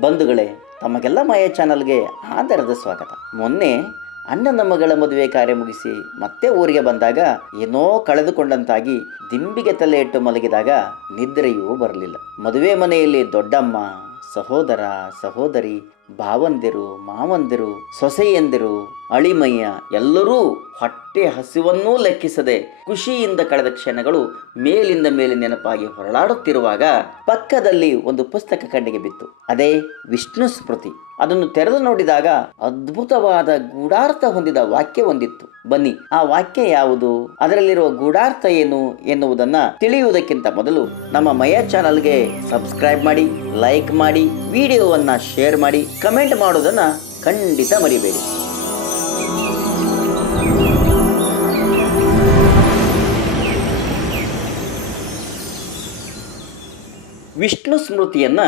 ಬಂಧುಗಳೇ, ತಮಗೆಲ್ಲ ಮಾಯ ಚಾನಲ್ಗೆ ಆಧಾರದ ಸ್ವಾಗತ. ಮೊನ್ನೆ ಅಣ್ಣನ ಮಗಳ ಮದುವೆ ಕಾರ್ಯ ಮುಗಿಸಿ ಮತ್ತೆ ಊರಿಗೆ ಬಂದಾಗ ಏನೋ ಕಳೆದುಕೊಂಡಂತಾಗಿ ದಿಂಬಿಗೆ ತಲೆ ಇಟ್ಟು ಮಲಗಿದಾಗ ನಿದ್ರೆಯೂ ಬರಲಿಲ್ಲ. ಮದುವೆ ಮನೆಯಲ್ಲಿ ದೊಡ್ಡಮ್ಮ, ಸಹೋದರ, ಸಹೋದರಿ ಭಾವಂದಿರು, ಮಾವಂದಿರು, ಸೊಸೆಯಂದಿರು, ಅಳಿಮಯ್ಯ ಎಲ್ಲರೂ ಹೊಟ್ಟೆ ಹಸಿವನ್ನೂ ಲೆಕ್ಕಿಸದೆ ಖುಷಿಯಿಂದ ಕಳೆದ ಕ್ಷಣಗಳು ಮೇಲಿಂದ ಮೇಲೆ ನೆನಪಾಗಿ ಹೊರಳಾಡುತ್ತಿರುವಾಗ ಪಕ್ಕದಲ್ಲಿ ಒಂದು ಪುಸ್ತಕ ಕಣ್ಣಿಗೆ ಬಿತ್ತು. ಅದೇ ವಿಷ್ಣು ಸ್ಮೃತಿ. ಅದನ್ನು ತೆರೆದು ನೋಡಿದಾಗ ಅದ್ಭುತವಾದ ಗೂಢಾರ್ಥ ಹೊಂದಿದ ವಾಕ್ಯ ಒಂದಿತ್ತು. ಬನ್ನಿ, ಆ ವಾಕ್ಯ ಯಾವುದು? ಅದರಲ್ಲಿರುವ ಗೂಢಾರ್ಥ ಏನು ಎನ್ನುವುದನ್ನ ತಿಳಿಯುವುದಕ್ಕಿಂತ ಮೊದಲು ನಮ್ಮ ಮಯ ಚಾನಲ್ಗೆ ಸಬ್ಸ್ಕ್ರೈಬ್ ಮಾಡಿ, ಲೈಕ್ ಮಾಡಿ, ವಿಡಿಯೋವನ್ನ ಶೇರ್ ಮಾಡಿ, ಕಮೆಂಟ್ ಮಾಡೋದನ್ನ ಖಂಡಿತ ಮರಿಬೇಡಿ. ವಿಷ್ಣು ಸ್ಮೃತಿಯನ್ನ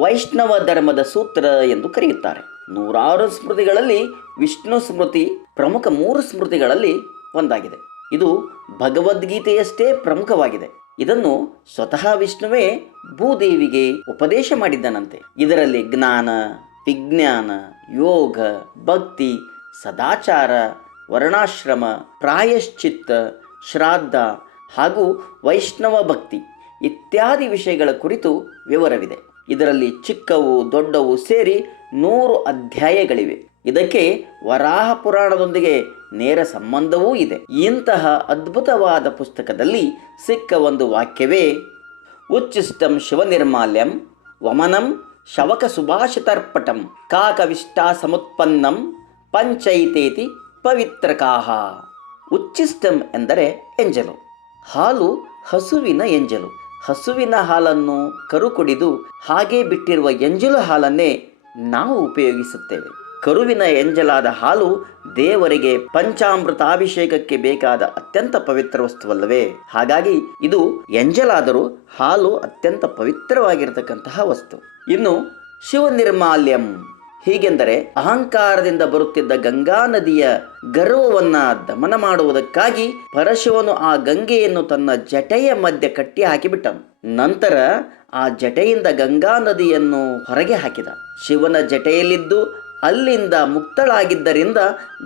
ವೈಷ್ಣವ ಧರ್ಮದ ಸೂತ್ರ ಎಂದು ಕರೆಯುತ್ತಾರೆ. ನೂರಾರು ಸ್ಮೃತಿಗಳಲ್ಲಿ ವಿಷ್ಣು ಸ್ಮೃತಿ ಪ್ರಮುಖ ಮೂರು ಸ್ಮೃತಿಗಳಲ್ಲಿ ಒಂದಾಗಿದೆ. ಇದು ಭಗವದ್ಗೀತೆಯಷ್ಟೇ ಪ್ರಮುಖವಾಗಿದೆ. ಇದನ್ನು ಸ್ವತಃ ವಿಷ್ಣುವೇ ಭೂದೇವಿಗೆ ಉಪದೇಶ ಮಾಡಿದ್ದನಂತೆ. ಇದರಲ್ಲಿ ಜ್ಞಾನ, ವಿಜ್ಞಾನ, ಯೋಗ, ಭಕ್ತಿ, ಸದಾಚಾರ, ವರ್ಣಾಶ್ರಮ, ಪ್ರಾಯಶ್ಚಿತ್ತ, ಶ್ರಾದ್ದ ಹಾಗೂ ವೈಷ್ಣವ ಭಕ್ತಿ ಇತ್ಯಾದಿ ವಿಷಯಗಳ ಕುರಿತು ವಿವರವಿದೆ. ಇದರಲ್ಲಿ ಚಿಕ್ಕವು ದೊಡ್ಡವು ಸೇರಿ ನೂರು ಅಧ್ಯಾಯಗಳಿವೆ. ಇದಕ್ಕೆ ವರಾಹ ಪುರಾಣದೊಂದಿಗೆ ನೇರ ಸಂಬಂಧವೂ ಇದೆ. ಇಂತಹ ಅದ್ಭುತವಾದ ಪುಸ್ತಕದಲ್ಲಿ ಸಿಕ್ಕ ಒಂದು ವಾಕ್ಯವೇ, ಉಚ್ಚಿಷ್ಟಂ ಶಿವನಿರ್ಮಾಲ್ಯಂ, ವಮನಂ ಶವಕ ಸುಭಾಷಿತರ್ಪಟಂ, ಕಾಕವಿಷ್ಟಾ ಸಮುತ್ಪನ್ನಂ, ಪಂಚೈತೇತಿ ಪವಿತ್ರಕಾಹ. ಉಚ್ಚಿಷ್ಟಂ ಎಂದರೆ ಎಂಜಲು, ಹಾಲು ಹಸುವಿನ ಎಂಜಲು. ಹಸುವಿನ ಹಾಲನ್ನು ಕರು ಕುಡಿದು ಹಾಗೆ ಬಿಟ್ಟಿರುವ ಎಂಜಲು ಹಾಲನ್ನೇ ನಾವು ಉಪಯೋಗಿಸುತ್ತೇವೆ. ಕರುವಿನ ಎಂಜಲಾದ ಹಾಲು ದೇವರಿಗೆ ಪಂಚಾಮೃತಾಭಿಷೇಕಕ್ಕೆ ಬೇಕಾದ ಅತ್ಯಂತ ಪವಿತ್ರ ವಸ್ತುವಲ್ಲವೇ? ಹಾಗಾಗಿ ಇದು ಎಂಜಲಾದರೂ ಹಾಲು ಅತ್ಯಂತ ಪವಿತ್ರವಾಗಿರತಕ್ಕಂತಹ ವಸ್ತು. ಇನ್ನು ಶಿವನಿರ್ಮಾಲ್ಯಂ. ಹೀಗೆಂದರೆ ಅಹಂಕಾರದಿಂದ ಬರುತ್ತಿದ್ದ ಗಂಗಾ ನದಿಯ ಗರ್ವವನ್ನ ದಮನ ಮಾಡುವುದಕ್ಕಾಗಿ ಪರಶಿವನು ಆ ಗಂಗೆಯನ್ನು ತನ್ನ ಜಟೆಯ ಮಧ್ಯೆ ಕಟ್ಟಿ ಹಾಕಿಬಿಟ್ಟನು. ನಂತರ ಆ ಜಟೆಯಿಂದ ಗಂಗಾ ನದಿಯನ್ನು ಹೊರಗೆ ಹಾಕಿದ. ಶಿವನ ಜಟೆಯಲ್ಲಿದ್ದು ಅಲ್ಲಿಂದ ಮುಕ್ತಳಾಗಿದ್ದರಿಂದ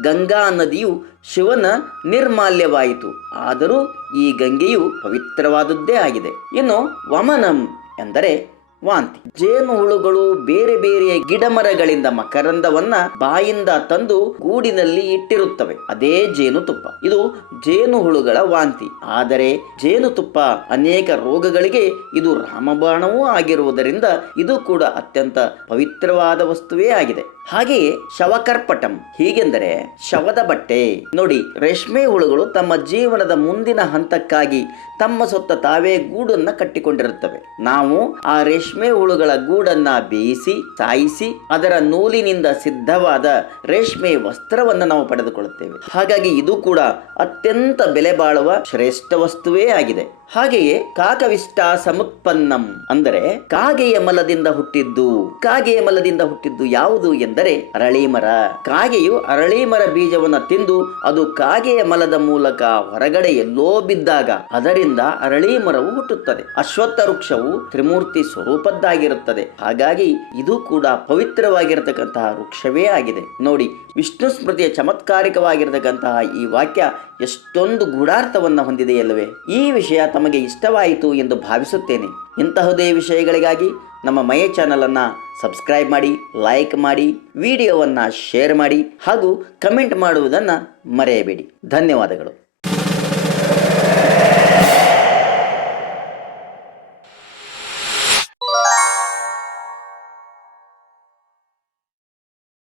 ಗಂಗಾ ನದಿಯು ಶಿವನ ನಿರ್ಮಾಲ್ಯವಾಯಿತು. ಆದರೂ ಈ ಗಂಗೆಯು ಪವಿತ್ರವಾದದ್ದೇ ಆಗಿದೆ. ಇನ್ನು ವಮನಂ ಎಂದರೆ ವಾಂತಿ. ಜೇನು ಹುಳುಗಳು ಬೇರೆ ಬೇರೆ ಗಿಡಮರಗಳಿಂದ ಮಕರಂದವನ್ನ ಬಾಯಿಂದ ತಂದು ಗೂಡಿನಲ್ಲಿ ಇಟ್ಟಿರುತ್ತವೆ. ಅದೇ ಜೇನುತುಪ್ಪ. ಇದು ಜೇನು ಹುಳುಗಳ ವಾಂತಿ. ಆದರೆ ಜೇನುತುಪ್ಪ ಅನೇಕ ರೋಗಗಳಿಗೆ ಇದು ರಾಮಬಾಣವೂ ಆಗಿರುವುದರಿಂದ ಇದು ಕೂಡ ಅತ್ಯಂತ ಪವಿತ್ರವಾದ ವಸ್ತುವೇ ಆಗಿದೆ. ಹಾಗೆಯೇ ಶವಕರ್ಪಟಂ ಹೀಗೆಂದರೆ ಶವದ ಬಟ್ಟೆ. ನೋಡಿ, ರೇಷ್ಮೆ ಹುಳುಗಳು ತಮ್ಮ ಜೀವನದ ಮುಂದಿನ ಹಂತಕ್ಕಾಗಿ ತಮ್ಮ ಸುತ್ತ ತಾವೇ ಗೂಡನ್ನ ಕಟ್ಟಿಕೊಂಡಿರುತ್ತವೆ. ನಾವು ಆ ರೇಷ್ಮೆ ಹುಳುಗಳ ಗೂಡನ್ನ ಬೇಯಿಸಿ, ಸಾಯಿಸಿ, ಅದರ ನೂಲಿನಿಂದ ಸಿದ್ಧವಾದ ರೇಷ್ಮೆ ವಸ್ತ್ರವನ್ನು ನಾವು ಪಡೆದುಕೊಳ್ಳುತ್ತೇವೆ. ಹಾಗಾಗಿ ಇದು ಕೂಡ ಅತ್ಯಂತ ಬೆಲೆ ಬಾಳುವ ಶ್ರೇಷ್ಠ ವಸ್ತುವೇ ಆಗಿದೆ. ಹಾಗೆಯೇ ಕಾಕವಿಷ್ಟ ಸಮುತ್ಪನ್ನಂ ಅಂದರೆ ಕಾಗೆಯ ಮಲದಿಂದ ಹುಟ್ಟಿದ್ದು. ಕಾಗೆಯ ಮಲದಿಂದ ಹುಟ್ಟಿದ್ದು ಯಾವುದು ಎಂದರೆ ಅರಳಿ ಮರ ಕಾಗೆಯು ಅರಳಿ ಮರ ಬೀಜವನ್ನು ತಿಂದು ಅದು ಕಾಗೆಯ ಮಲದ ಮೂಲಕ ಹೊರಗಡೆ ಎಲ್ಲೋ ಬಿದ್ದಾಗ ಅದರಿಂದ ಅರಳಿ ಮರವು ಹುಟ್ಟುತ್ತದೆ. ಅಶ್ವತ್ಥ ವೃಕ್ಷವು ತ್ರಿಮೂರ್ತಿ ಸ್ವರೂಪದ್ದಾಗಿರುತ್ತದೆ. ಹಾಗಾಗಿ ಇದು ಕೂಡ ಪವಿತ್ರವಾಗಿರತಕ್ಕಂತಹ ವೃಕ್ಷವೇ ಆಗಿದೆ. ನೋಡಿ, ವಿಷ್ಣು ಸ್ಮೃತಿಯ ಚಮತ್ಕಾರಿಕವಾಗಿರತಕ್ಕಂತಹ ಈ ವಾಕ್ಯ ಎಷ್ಟೊಂದು ಗೂಢಾರ್ಥವನ್ನು ಹೊಂದಿದೆಯಲ್ಲವೇ. ಈ ವಿಷಯ ತಮಗೆ ಇಷ್ಟವಾಯಿತು ಎಂದು ಭಾವಿಸುತ್ತೇನೆ. ಇಂತಹುದೇ ವಿಷಯಗಳಿಗಾಗಿ ನಮ್ಮ ಮಯ ಚಾನಲನ್ನು ಸಬ್ಸ್ಕ್ರೈಬ್ ಮಾಡಿ, ಲೈಕ್ ಮಾಡಿ, ವಿಡಿಯೋವನ್ನು ಶೇರ್ ಮಾಡಿ ಹಾಗೂ ಕಮೆಂಟ್ ಮಾಡುವುದನ್ನು ಮರೆಯಬೇಡಿ. ಧನ್ಯವಾದಗಳು.